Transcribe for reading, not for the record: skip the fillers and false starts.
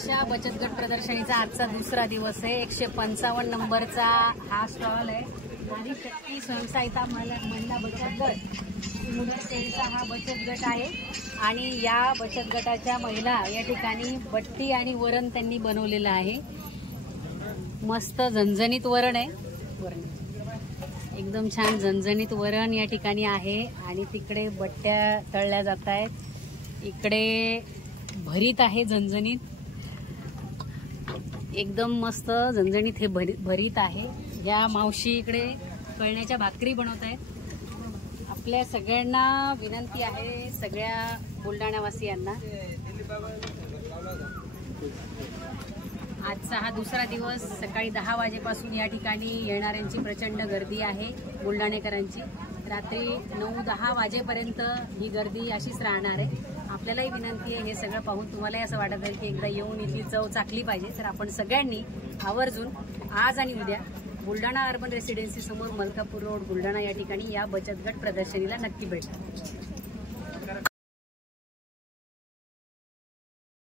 दिशा बचत गट प्रदर्शनीचा आजचा दुसरा दिवस आहे। 155 नंबरचा हा स्टॉल आहे। नारी शक्ती स्वयंसहायता महिला बचत गट मुंबईचा हा बचत गट आहे आणि या बचत गटाच्या महिला या ठिकाणी बट्टी आणि वरण त्यांनी बनवलेलं आहे। मस्त झणझणीत वरण आहे, एकदम छान झणझणीत वरण या ठिकाणी आहे आणि तिकडे बट्ट्या तळल्या जात आहेत। इकडे भरीत आहे झणझणीत, एकदम मस्त झणझणीत हे भरीत आहे। या मावशी इकडे कळण्याच्या भाकरी बनवत आहेत। आपल्या सगळ्यांना विनंती आहे, सगळ्या बुलढाणावासियांना, आजचा हा दुसरा दिवस सकाळी 10 वाजेपासून या ठिकाणी येणाऱ्यांची प्रचंड गर्दी आहे। बुलढाणेकरांची रात्री 9-10 वाजेपर्यंत ही गर्दी अशीच राहणार आहे। आपल्यालाही विनंती आहे, हे सगळं पाहून तुम्हालाही असं वाटत आहे की एकदा येऊन इथली चव चाखली पाहिजे, तर आपण सगळ्यांनी आवर्जून आज आणि उद्या बुलढाणा अर्बन रेसिडेन्सी समोर मलकापूर रोड बुलढाणा या ठिकाणी या बचत गट प्रदर्शनीला नक्की भेटा।